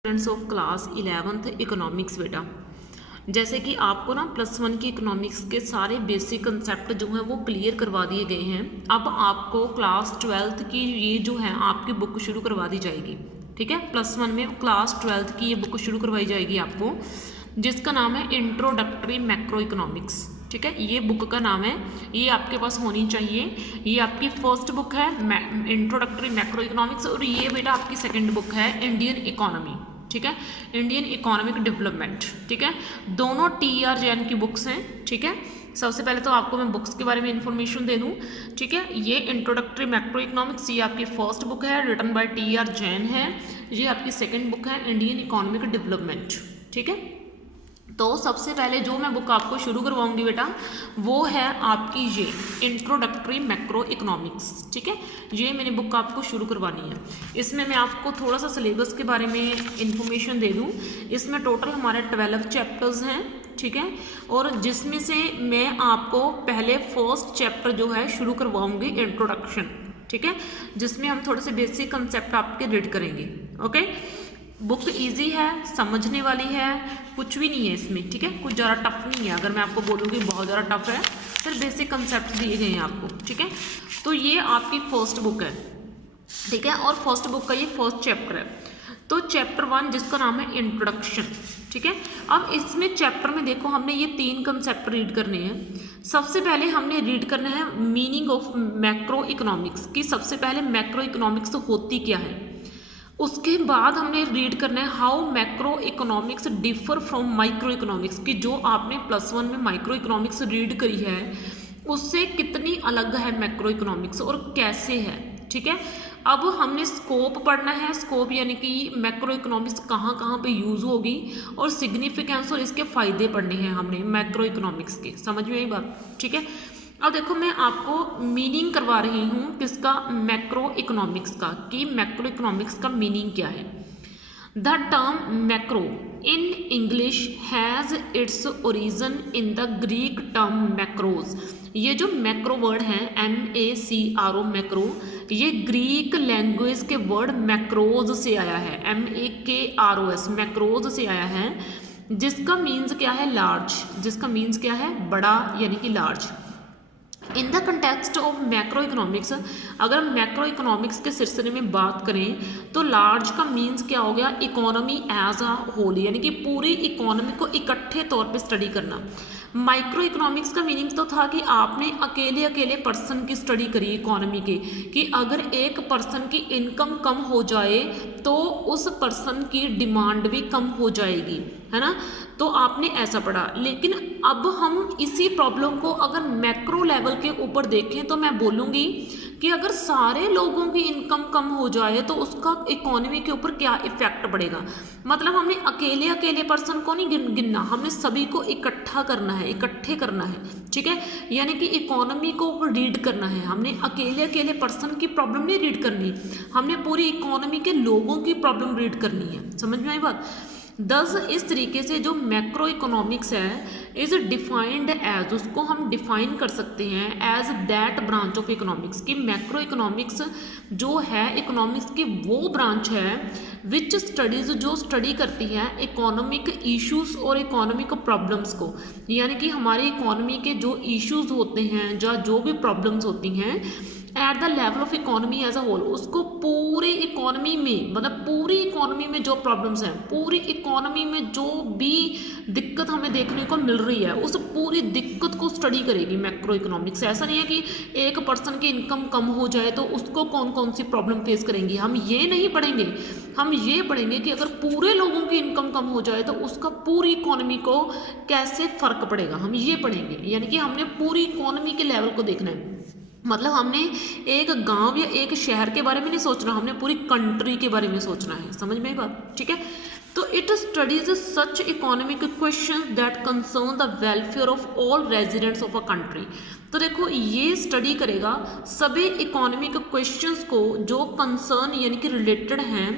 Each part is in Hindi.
Students of class 11th economics बेटा, जैसे कि आपको ना +1 की इकोनॉमिक्स के सारे बेसिक कंसेप्ट जो हैं वो क्लियर करवा दिए गए हैं। अब आपको क्लास 12th की ये जो है आपकी बुक शुरू करवा दी जाएगी। ठीक है, +1 में क्लास 12th की ये बुक शुरू करवाई जाएगी आपको, जिसका नाम है इंट्रोडक्टरी मैक्रो इकोनॉमिक्स। ठीक है, ये बुक का नाम है, ये आपके पास होनी चाहिए। ये आपकी फर्स्ट बुक है इंट्रोडक्टरी मैक्रो इकोनॉमिक्स, और ये बेटा आपकी सेकंड बुक है इंडियन इकोनॉमी। ठीक है, इंडियन इकोनॉमिक डेवलपमेंट। ठीक है, दोनों TR जैन की बुक्स हैं। ठीक है, सबसे पहले तो आपको मैं बुक्स के बारे में इंफॉर्मेशन दे दूं। ठीक है, ये इंट्रोडक्टरी मैक्रो इकोनॉमिक्स ये आपकी फर्स्ट बुक है, रिटन बाय TR जैन है। ये आपकी सेकंड बुक है इंडियन इकोनॉमिक डेवलपमेंट। ठीक है, तो सबसे पहले जो मैं बुक आपको शुरू करवाऊंगी बेटा वो है आपकी ये इंट्रोडक्टरी मैक्रो इकोनॉमिक्स। ठीक है, ये मैंने बुक आपको शुरू करवानी है। इसमें मैं आपको थोड़ा सा सिलेबस के बारे में इंफॉर्मेशन दे दूं। इसमें टोटल हमारे 12 चैप्टर्स हैं। ठीक है, और जिसमें से मैं आपको पहले फर्स्ट चैप्टर जो है शुरू करवाऊंगी इंट्रोडक्शन। ठीक है, जिसमें हम थोड़े से बेसिक कंसेप्ट आपके रीड करेंगे। ओके, बुक इजी है, समझने वाली है, कुछ भी नहीं है इसमें। ठीक है, कुछ ज़्यादा टफ नहीं है। अगर मैं आपको बोलूँगी बहुत ज़्यादा टफ है, सिर्फ बेसिक कंसेप्ट दिए गए हैं आपको। ठीक है, तो ये आपकी फर्स्ट बुक है। ठीक है, और फर्स्ट बुक का ये फर्स्ट चैप्टर है। तो चैप्टर 1 जिसका नाम है इंट्रोडक्शन। ठीक है, अब इसमें चैप्टर में देखो हमने ये 3 कंसेप्ट रीड करने हैं। सबसे पहले हमने रीड करना है मीनिंग ऑफ मैक्रो इकोनॉमिक्स की। सबसे पहले मैक्रो इकोनॉमिक्स होती क्या है, उसके बाद हमने रीड करना है how macro economics differ from micro economics की। जो आपने +1 में माइक्रो इकोनॉमिक्स रीड करी है उससे कितनी अलग है मैक्रो इकोनॉमिक्स और कैसे है। ठीक है, अब हमने स्कोप पढ़ना है। स्कोप यानी कि मैक्रो इकोनॉमिक्स कहाँ कहाँ पे यूज़ होगी, और सिग्निफिकेंस और इसके फ़ायदे पढ़ने हैं हमने मैक्रो इकोनॉमिक्स के। समझ में आई बात। ठीक है, अब देखो मैं आपको मीनिंग करवा रही हूँ किसका, मैक्रो इकोनॉमिक्स का, कि मैक्रो इकोनॉमिक्स का मीनिंग क्या है। The term macro in English has its origin in the Greek term macros. ये जो मैक्रो वर्ड है MACRO मैक्रो, ये ग्रीक लैंग्वेज के वर्ड मैक्रोज से आया है। MAKROS मैक्रोज से आया है, जिसका मीन्स क्या है, लार्ज। जिसका मीन्स क्या है, बड़ा यानी कि large. In the context of macro economics, अगर मैक्रो इकोनॉमिक्स के सिलसिले में बात करें तो लार्ज का मीन्स क्या हो गया, इकोनॉमी एज अ होल, यानी कि पूरी इकोनॉमी को इकट्ठे तौर पे स्टडी करना। माइक्रो इकोनॉमिक्स का मीनिंग तो था कि आपने अकेले अकेले पर्सन की स्टडी करी इकोनॉमी के, कि अगर एक पर्सन की इनकम कम हो जाए तो उस पर्सन की डिमांड भी कम हो जाएगी, है ना। तो आपने ऐसा पढ़ा। लेकिन अब हम इसी प्रॉब्लम को अगर मैक्रो लेवल के ऊपर देखें तो मैं बोलूँगी कि अगर सारे लोगों की इनकम कम हो जाए तो उसका इकोनॉमी के ऊपर क्या इफेक्ट पड़ेगा। मतलब हमने अकेले अकेले पर्सन को नहीं गिनना, हमने सभी को इकट्ठा करना है, इकट्ठे करना है। ठीक है, यानी कि इकोनॉमी को रीड करना है। हमने अकेले अकेले पर्सन की प्रॉब्लम नहीं रीड करनी, हमने पूरी इकोनॉमी के लोगों की प्रॉब्लम रीड करनी है। समझ में आई बात। दस इस तरीके से जो मैक्रो इकोनॉमिक्स है इज डिफाइंड एज, उसको हम डिफाइन कर सकते हैं as that branch of economics, की मैक्रो इकोनॉमिक्स जो है इकोनॉमिक्स की वो ब्रांच है विच स्टडीज, जो स्टडी करती है इकोनॉमिक इश्यूज और इकोनॉमिक प्रॉब्लम्स को। यानी कि हमारी इकोनॉमी के जो इश्यूज होते हैं या जो भी प्रॉब्लम्स होती हैं at the level of economy as a whole, उसको पूरी इकोनॉमी में, मतलब पूरी इकोनॉमी में जो प्रॉब्लम्स हैं, पूरी इकोनॉमी में जो भी दिक्कत हमें देखने को मिल रही है उस पूरी दिक्कत को स्टडी करेगी मैक्रो इकोनॉमिक्स। ऐसा नहीं है कि एक पर्सन की इनकम कम हो जाए तो उसको कौन कौन सी प्रॉब्लम फेस करेंगी, हम ये नहीं पढ़ेंगे। हम ये पढ़ेंगे कि अगर पूरे लोगों की इनकम कम हो जाए तो उसका पूरी इकोनॉमी को कैसे फ़र्क पड़ेगा, हम ये पढ़ेंगे। यानी कि हमने पूरी इकोनॉमी के लेवल को देखना है। मतलब हमने एक गांव या एक शहर के बारे में नहीं सोचना, हमने पूरी कंट्री के बारे में सोचना है। समझ में बात। ठीक है, तो it studies such economic questions that concern the welfare of all residents of a country. तो देखो ये स्टडी करेगा सभी इकोनॉमिक क्वेश्चंस को जो कंसर्न यानी कि रिलेटेड हैं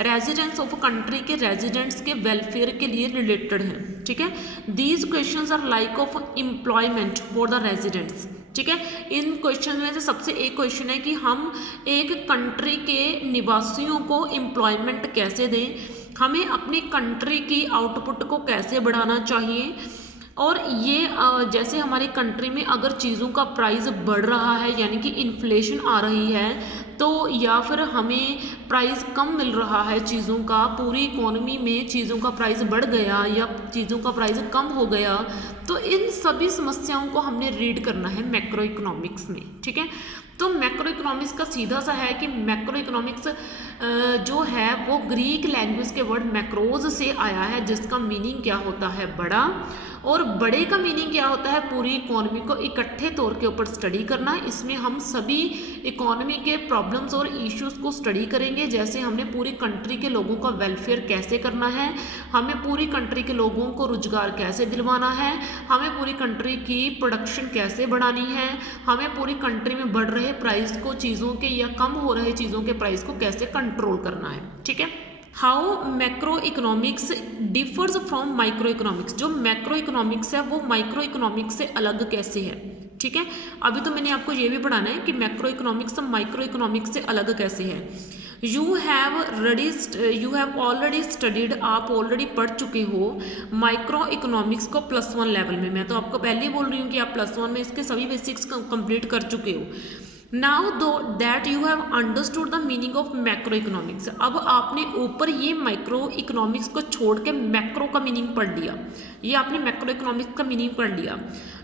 रेजिडेंट्स ऑफ कंट्री के, रेजिडेंट्स के वेलफेयर के लिए रिलेटेड हैं। ठीक है, these questions are like of employment for the residents. ठीक है, इन क्वेश्चन में से सबसे एक क्वेश्चन है कि हम एक कंट्री के निवासियों को एम्प्लॉयमेंट कैसे दें, हमें अपनी कंट्री की आउटपुट को कैसे बढ़ाना चाहिए, और ये जैसे हमारी कंट्री में अगर चीज़ों का प्राइस बढ़ रहा है यानी कि इन्फ्लेशन आ रही है, तो या फिर हमें प्राइस कम मिल रहा है चीज़ों का, पूरी इकोनॉमी में चीज़ों का प्राइस बढ़ गया या चीज़ों का प्राइस कम हो गया, तो इन सभी समस्याओं को हमने रीड करना है मैक्रो इकोनॉमिक्स में। ठीक है, तो मैक्रो इकोनॉमिक्स का सीधा सा है कि मैक्रो इकोनॉमिक्स जो है वो ग्रीक लैंग्वेज के वर्ड मैक्रोज से आया है, जिसका मीनिंग क्या होता है बड़ा, और बड़े का मीनिंग क्या होता है पूरी इकोनॉमी को इकट्ठे तौर के ऊपर स्टडी करना। इसमें हम सभी इकोनॉमी के प्रॉब्लम्स और इश्यूज को स्टडी करेंगे, जैसे हमने पूरी कंट्री के लोगों का वेलफेयर कैसे करना है, हमें पूरी कंट्री के लोगों को रोजगार कैसे दिलवाना है, हमें पूरी कंट्री की प्रोडक्शन कैसे बढ़ानी है, हमें पूरी कंट्री में बढ़ रहे प्राइस को, चीज़ों के या कम हो रहे चीज़ों के प्राइस को कैसे कंट्रोल करना है। ठीक है, how macro economics differs from micro economics, जो मैक्रो इकोनॉमिक्स है वो माइक्रो इकोनॉमिक्स से अलग कैसे है। ठीक है, अभी तो मैंने आपको ये भी पढ़ाना है कि मैक्रो इकोनॉमिक्स माइक्रो इकोनॉमिक्स से अलग कैसे है। यू हैव ऑलरेडी स्टडीड, आप ऑलरेडी पढ़ चुके हो माइक्रो इकोनॉमिक्स को +1 लेवल में। मैं तो आपको पहले ही बोल रही हूँ कि आप +1 में इसके सभी बेसिक्स कंप्लीट कर चुके हो। नाउ दो that you have understood the meaning of macro economics, अब आपने ऊपर ये माइक्रो इकोनॉमिक्स को छोड़ के मैक्रो का मीनिंग पढ़ लिया, ये आपने मैक्रो इकोनॉमिक्स का मीनिंग पढ़ लिया।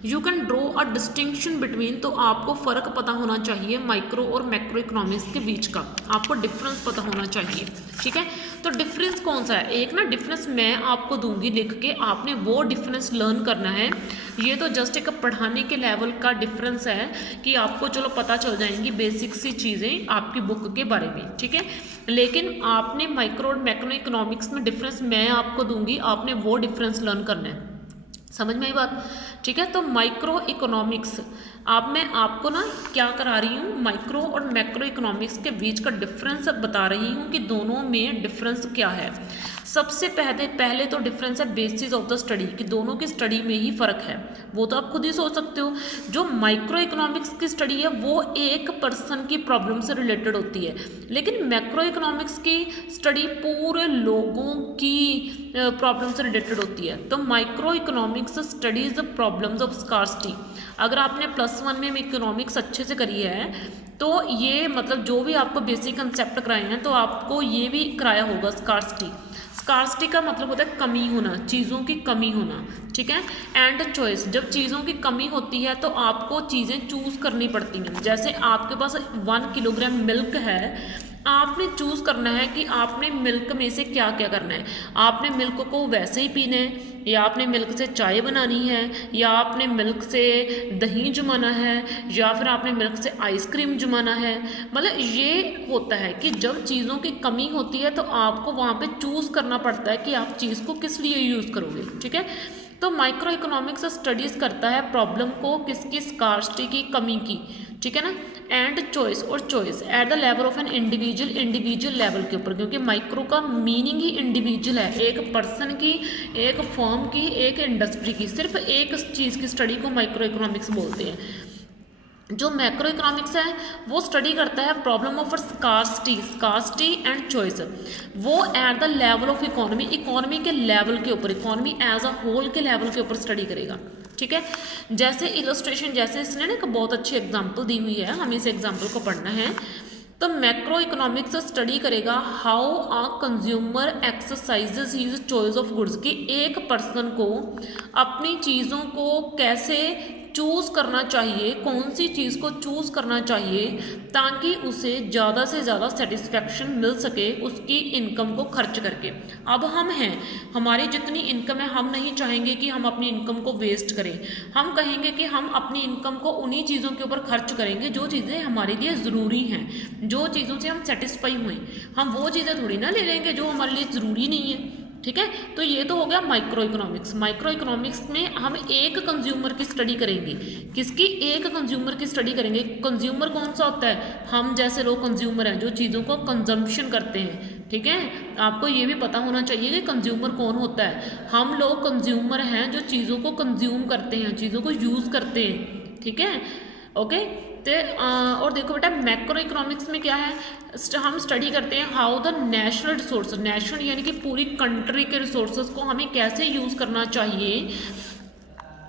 You can draw a distinction between, तो आपको फ़र्क पता होना चाहिए माइक्रो और मैक्रो इकोनॉमिक्स के बीच का, आपको डिफरेंस पता होना चाहिए। ठीक है, तो डिफरेंस कौन सा है, एक ना डिफरेंस मैं आपको दूंगी लिख के, आपने वो डिफरेंस लर्न करना है। ये तो जस्ट एक पढ़ाने के लेवल का डिफरेंस है कि आपको चलो पता चल जाएंगी बेसिक सी चीज़ें आपकी बुक के बारे में। ठीक है, लेकिन आपने माइक्रो और मैक्रो इकोनॉमिक्स में डिफरेंस मैं आपको दूंगी, आपने वो डिफरेंस लर्न करना है। समझ में आई बात। ठीक है, तो माइक्रो इकोनॉमिक्स अब मैं आपको ना क्या करा रही हूँ, माइक्रो और मैक्रो इकोनॉमिक्स के बीच का डिफरेंस बता रही हूँ कि दोनों में डिफरेंस क्या है। सबसे पहले तो डिफरेंस है बेसिस ऑफ द स्टडी, कि दोनों की स्टडी में ही फ़र्क है, वो तो आप खुद ही सोच सकते हो। जो माइक्रो इकोनॉमिक्स की स्टडी है वो एक पर्सन की प्रॉब्लम से रिलेटेड होती है, लेकिन मैक्रो इकोनॉमिक्स की स्टडी पूरे लोगों की प्रॉब्लम से रिलेटेड होती है। तो micro economics studies the problems of scarcity. अगर आपने +1 में इकोनॉमिक्स अच्छे से करी है तो ये मतलब जो भी आपको बेसिक कंसेप्ट कराए हैं तो आपको ये भी कराया होगा स्कार्सिटी। स्कार्सिटी का मतलब होता है कमी होना, चीज़ों की कमी होना। ठीक है, एंड चॉइस, जब चीज़ों की कमी होती है तो आपको चीज़ें चूज़ करनी पड़ती हैं। जैसे आपके पास 1 किलोग्राम मिल्क है, आपने चूज़ करना है कि आपने मिल्क में से क्या क्या करना है। आपने मिल्क को वैसे ही पीना है, या आपने मिल्क से चाय बनानी है, या आपने मिल्क से दही जमाना है, या फिर आपने मिल्क से आइसक्रीम जमाना है। मतलब ये होता है कि जब चीज़ों की कमी होती है तो आपको वहाँ पे चूज़ करना पड़ता है कि आप चीज़ को किस लिए यूज़ करोगे। ठीक है, तो माइक्रो इकोनॉमिक्स स्टडीज़ करता है प्रॉब्लम को किसकी, स्कार्सिटी की, कमी की। ठीक है ना, एंड चॉइस, और choice at the level of an individual level के ऊपर, क्योंकि माइक्रो का मीनिंग ही इंडिविजुअल है, एक पर्सन की, एक फर्म की, एक इंडस्ट्री की, सिर्फ एक चीज़ की स्टडी को माइक्रो इकोनॉमिक्स बोलते हैं। जो मैक्रो इकोनॉमिक्स है वो स्टडी करता है problem of scarcity and choice, वो at the level of economy के लेवल के ऊपर, इकोनॉमी एज अ होल के लेवल के ऊपर स्टडी करेगा। ठीक है, जैसे इलस्ट्रेशन, जैसे इसने ना एक बहुत अच्छी एग्जांपल दी हुई है, हमें इस एग्जांपल को पढ़ना है। तो मैक्रो इकोनॉमिक्स स्टडी करेगा how a consumer exercises his choice of goods, कि एक पर्सन को अपनी चीज़ों को कैसे चूज़ करना चाहिए, कौन सी चीज़ को चूज़ करना चाहिए ताकि उसे ज़्यादा से ज़्यादा सेटिस्फैक्शन मिल सके उसकी इनकम को खर्च करके। अब हम हैं, हमारी जितनी इनकम है, हम नहीं चाहेंगे कि हम अपनी इनकम को वेस्ट करें, हम कहेंगे कि हम अपनी इनकम को उन्हीं चीज़ों के ऊपर खर्च करेंगे जो चीज़ें हमारे लिए ज़रूरी हैं, जो चीज़ों से हम सेटिस्फाई हुए। हम वो चीज़ें थोड़ी ना ले लेंगे जो हमारे लिए ज़रूरी नहीं है। ठीक है, तो ये तो हो गया माइक्रो इकोनॉमिक्स। माइक्रो इकोनॉमिक्स में हम एक कंज्यूमर की स्टडी करेंगे, किसकी, एक कंज्यूमर की स्टडी करेंगे। कंज्यूमर कौन सा होता है, हम जैसे लोग कंज्यूमर हैं जो चीज़ों को कंजम्पशन करते हैं। ठीक है, आपको ये भी पता होना चाहिए कि कंज्यूमर कौन होता है। हम लोग कंज्यूमर हैं जो चीज़ों को कंज्यूम करते हैं, चीज़ों को यूज़ करते हैं। ठीक है, ओके, तो और देखो बेटा मैक्रो इकोनॉमिक्स में क्या है, हम स्टडी करते हैं how the national resource, national यानी कि पूरी कंट्री के रिसोर्सेज को हमें कैसे यूज़ करना चाहिए,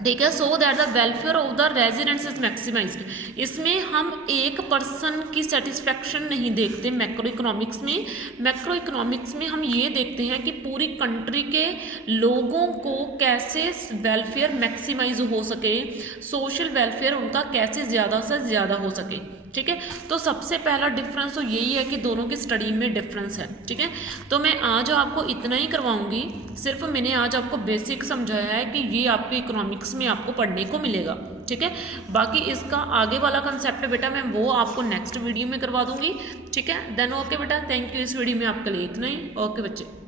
ठीक है, so that the welfare of the residents is maximised. इसमें हम एक पर्सन की सेटिस्फेक्शन नहीं देखते मैक्रो इकोनॉमिक्स में। मैक्रो इकोनॉमिक्स में हम ये देखते हैं कि पूरी कंट्री के लोगों को कैसे वेलफेयर मैक्सिमाइज हो सके, सोशल वेलफेयर उनका कैसे ज़्यादा से ज़्यादा हो सके, ठीक है। तो सबसे पहला डिफरेंस तो यही है कि दोनों की स्टडी में डिफरेंस है, ठीक है। तो मैं आज आपको इतना ही करवाऊंगी, सिर्फ मैंने आज आपको बेसिक समझाया है कि ये आपके इकोनॉमिक्स में आपको पढ़ने को मिलेगा, ठीक है। बाकी इसका आगे वाला कंसेप्ट बेटा मैं वो आपको नेक्स्ट वीडियो में करवा दूंगी, ठीक है। देन ओके बेटा, थैंक यू। इस वीडियो में आपके लिए इतना ही, ओके बच्चे।